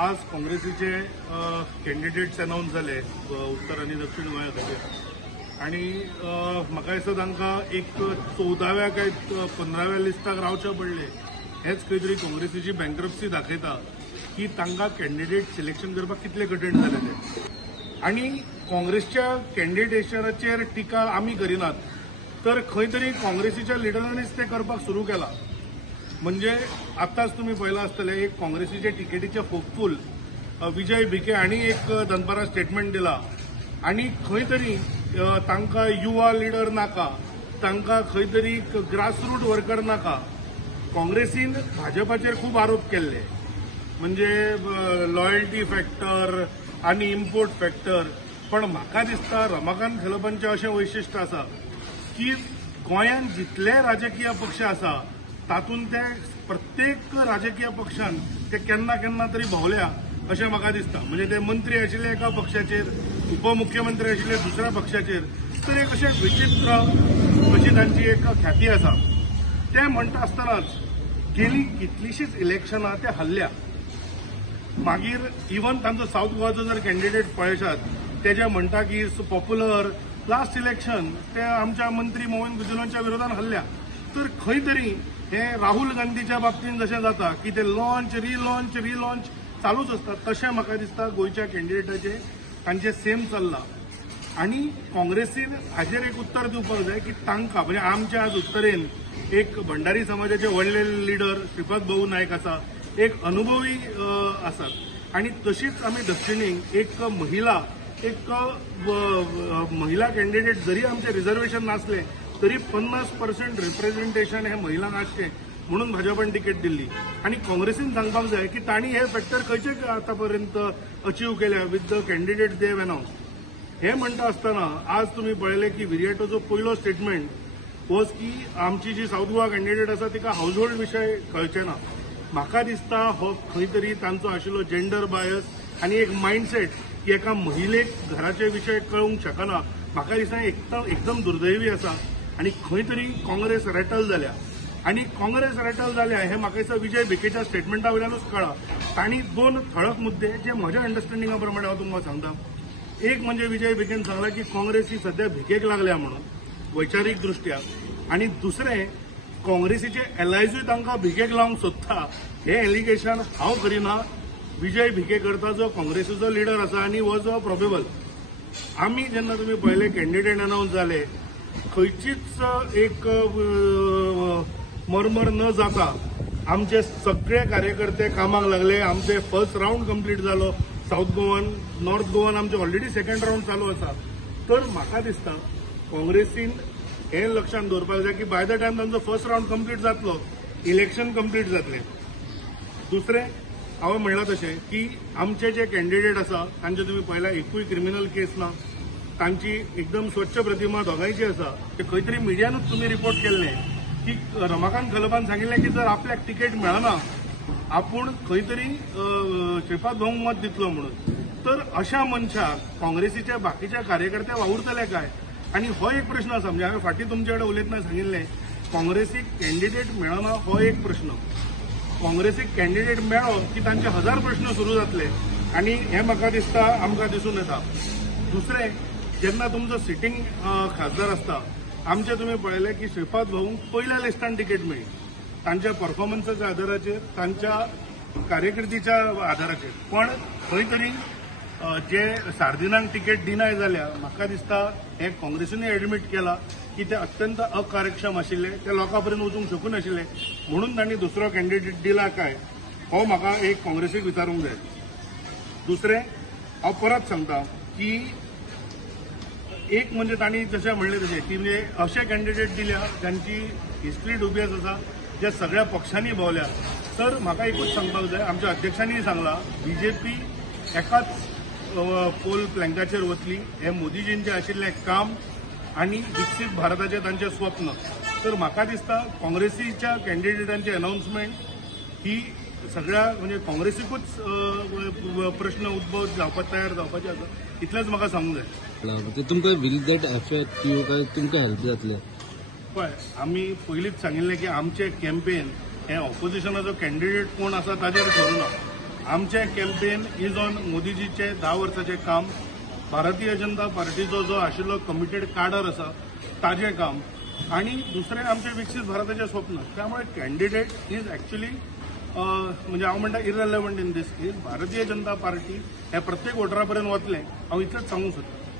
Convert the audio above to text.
आज काँग्रेसीचे candidates announce झाले उत्तर आणि दक्षिण गोंया खातीर आणि म्हाका दिसता तांकां एक 14व्या काय 15व्या लिस्टाक रावचे पडले. हेच खंय तरी काँग्रेसीची बँक्रप्सी दाखयता की तांकां कॅन्डिडेट सिलेक्शन करपाक कितले कठीण जाले ते. आणि काँग्रेसच्या कॅन्डिडेटाचेर टिका आमी करिनात, तर खंय तरी काँग्रेसीच्या लिडरांनीच ते करपाक सुरू केला. म्हणजे आताच तुम्ही पळयला आसतले एक काँग्रेसीचे टिकेटीचे होपफुल विजय भिके हांणी एक दनपारां स्टेटमेंट दिला आणि खंय तरी तांकां युवा लिडर नाका, तांकां खंय तरी ग्रासरूट वर्कर नाका. काँग्रेसीन भाजपाचेर खूब आरोप केल्ले, म्हणजे लॉयल्टी फॅक्टर आणि इम्पोर्ट फॅक्टर. पण म्हाका दिसता रमाकांत खलपांचें अशें वैशिश्ट्य आसा की गोंयांत जितले राजकीय पक्ष आसा तातूंत ते प्रत्येक राजकीय पक्षान ते केन्ना केन्ना तरी भोवल्या अशें म्हाका दिसता. म्हणजे ते मंत्री आशिल्ले एका पक्षाचेर, उपमुख्यमंत्री आशिल्ले दुसऱ्या पक्षाचेर, तर एक अशें विचित्र अशी तांची एक ख्याती आसा. ते म्हणटा आसतनाच गेली कितलीशीच इलेक्शनां ते हरल्या. मागीर इवन तांचो साऊथ गोवाचो जर कॅन्डिडेट पळयशात ते जे म्हणटा की पॉप्युलर लास्ट इलेक्शन ते आमच्या मंत्री मोहन गुजरांच्या विरोधात हरल्या. तर खंय तरी हे राहुल गांधीच्या बाबतीत जशें जाता की ते लॉन्च रिलॉन्च चालूच असतात, तशें म्हाका दिसता गोंयच्या कॅन्डिडेटाचे तांचे सेम चल्ला. आणि काँग्रेसीन हाजेर एक उत्तर दिवपाक जाय की तांकां म्हणजे आमच्या आज उत्तरेन एक भंडारी समाजाचे व्हडले लिडर श्रीपाद भाऊ नायक आसा, एक अनुभवी आसात आणि तशीच आमी दक्षिणेक एक महिला कॅन्डिडेट जरी आमचे रिझर्वेशन नासले तरी 50% रिप्रेझेंटेशन हे महिलांक आसचे म्हणून भाजपान तिकेट दिल्ली. आणि काँग्रेसीन सांगपाक जाय की तांणी हे फॅक्टर खंयचे आतापर्यंत अचीव केल्या with the candidate they have announce. हे म्हणटा आसतना आज तुम्ही पळयले की विरिएटोचो पयलो स्टेटमेंट वॉज की आमची जी साऊथ गोवा कॅन्डिडेट आसा तिका हाऊसहोल्ड विशय कळचे ना. म्हाका दिसता हो खंय तरी तांचो आशिल्लो जेंडर बायस आणि एक मायंडसेट की एका महिलेक घराचे विशय कळूंक शकना. म्हाका दिसता एकदम दुर्दैवी आसा आणि खंय तरी काँग्रेस रॅटल जाल्या. आणि काँग्रेस रॅटल जाल्या हे म्हाका दिसता विजय भिकेच्या स्टेटमेंटा वयल्यानूच कळ्ळा. तांणी दोन ठळक मुद्दे जे म्हज्या अंडरस्टँडिंगा प्रमाणे हांव तुमकां सांगता. एक म्हणजे विजय भिकेन सांगला की काँग्रेस ही सध्या भिकेक लागल्या म्हणून वैचारीक दृश्ट्या, आणि दुसरें काँग्रेसीचे एलायजूय तांकां भिकेक लावंक सोदता हे एलिगेशन हांव करिना. विजय भिके करता जो काँग्रेसीचो लिडर आसा आनी वॉज अ प्रोबेबल. आमी जेन्ना तुमी पळयले कॅन्डिडेट अनाउन्स जाले खंयचीच एक मरमर न जाता आमचे सगळे कार्यकर्ते कामाक लागले. आमचे फर्स्ट राऊंड कंप्लीट जालो साऊथ गोवान, नॉर्थ गोवान आमचे ऑलरेडी सेकंड राऊंड चालू आसा. तर म्हाका दिसता काँग्रेसीन हे लक्षात दवरपाक जाय की बाय द टायम तांचो फर्स्ट राऊंड कंप्लीट जातलो इलेक्शन कंप्लीट जातलें. दुसरें हांवें म्हणलां तशें की आमचे जे कॅन्डिडेट आसा तांचे तुमी पळयला एकूय क्रिमिनल केस ना, तांची एकदम स्वच्छ प्रतिमा दोगांयची आसा. ते खंय तरी मिडियानूच तुमी रिपोर्ट केल्लें की रमाकांत खलपान सांगिल्लें की जर आपल्याक तिकेट मेळना आपूण खंय तरी श्रीपाद भाऊंक मत दितलो म्हणून. तर अशा मनशाक काँग्रेसीच्या बाकीच्या कार्यकर्ते वावुरतले काय? आणि हो एक प्रश्न आसा. म्हणजे हांवें फाटीं तुमचे कडेन उलयतना सांगिल्लें काँग्रेसीक कॅन्डिडेट मेळना हो एक प्रश्न. काँग्रेसीक कॅन्डिडेट मेळ्ळो की तांचे 1000 प्रश्न सुरू जातले आणि हे म्हाका दिसता आमकां दिसून येता. दुसरें जेन्ना तुमचो सिटींग खासदार आसता, आमचे तुमी पळयलें की श्रीपाद भाऊंक पयल्या लिस्टान तिकेट मेळ्ळी तांच्या परफॉर्मन्साच्या आदाराचेर, तांच्या कार्यकिर्दीच्या आदाराचेर. पण खंय तरी जे सार्दिनांक तिकेट डिनाय जाल्या म्हाका दिसता हे काँग्रेसीनूय एडमीट केला की ते अत्यंत अकार्यक्षम आशिल्ले, ते लोकां पर्यंत वचूंक शकनाशिल्ले म्हणून तांणी दुसरो कॅन्डिडेट दिला काय हो म्हाका एक काँग्रेसीक विचारूंक जाय. दुसरें हांव परत सांगता की एक म्हणजे तांणी जशें म्हणलें तशें की म्हणजे अशे कॅन्डिडेट दिल्या जांची हिस्ट्री डुबियस आसा, जे सगळ्या पक्षांनी भोवल्या. तर म्हाका एकूच सांगपाक जाय, आमच्या अध्यक्षांनी सांगला बीजेपी एकाच पोल प्लँकाचेर वतली. हे मोदीजींचें आशिल्लें काम आणि विकसीत भारताचें तांचें स्वप्न. तर म्हाका दिसता काँग्रेसीच्या कॅन्डिडेटांची अनाउन्समेंट ही सगळ्या म्हणजे काँग्रेसीकूच प्रश्न उद्भव जावपाक तयार जावपाचे आसा. इतलेंच म्हाका सांगूंक जाय. तुमकां विल दॅट एफेक्ट यू काय तुमकां हेल्प जातलें? पळय, आमी पयलींच सांगिल्लें की आमचें कॅम्पेन हें ऑपोजिशनाचो कॅन्डिडेट कोण आसा ताचेर ठरूना. आमचे कॅम्पेन इज ऑन मोदीजीचे 10 वर्साचे काम, भारतीय जनता पार्टीचो जो आशिल्लो कमिटेड काडर आसा ताजें काम आणि दुसरें आमचें विकसीत भारताचें स्वप्न. त्यामुळे कॅन्डिडेट इज ॲक्च्युली म्हणजे हांव म्हणटा इररेलेवंट in this case. Bharatiya Janata party हे प्रत्येक वोटरा पर्यंत वतलें हांव इतलेंच सांगूंक सोदतां.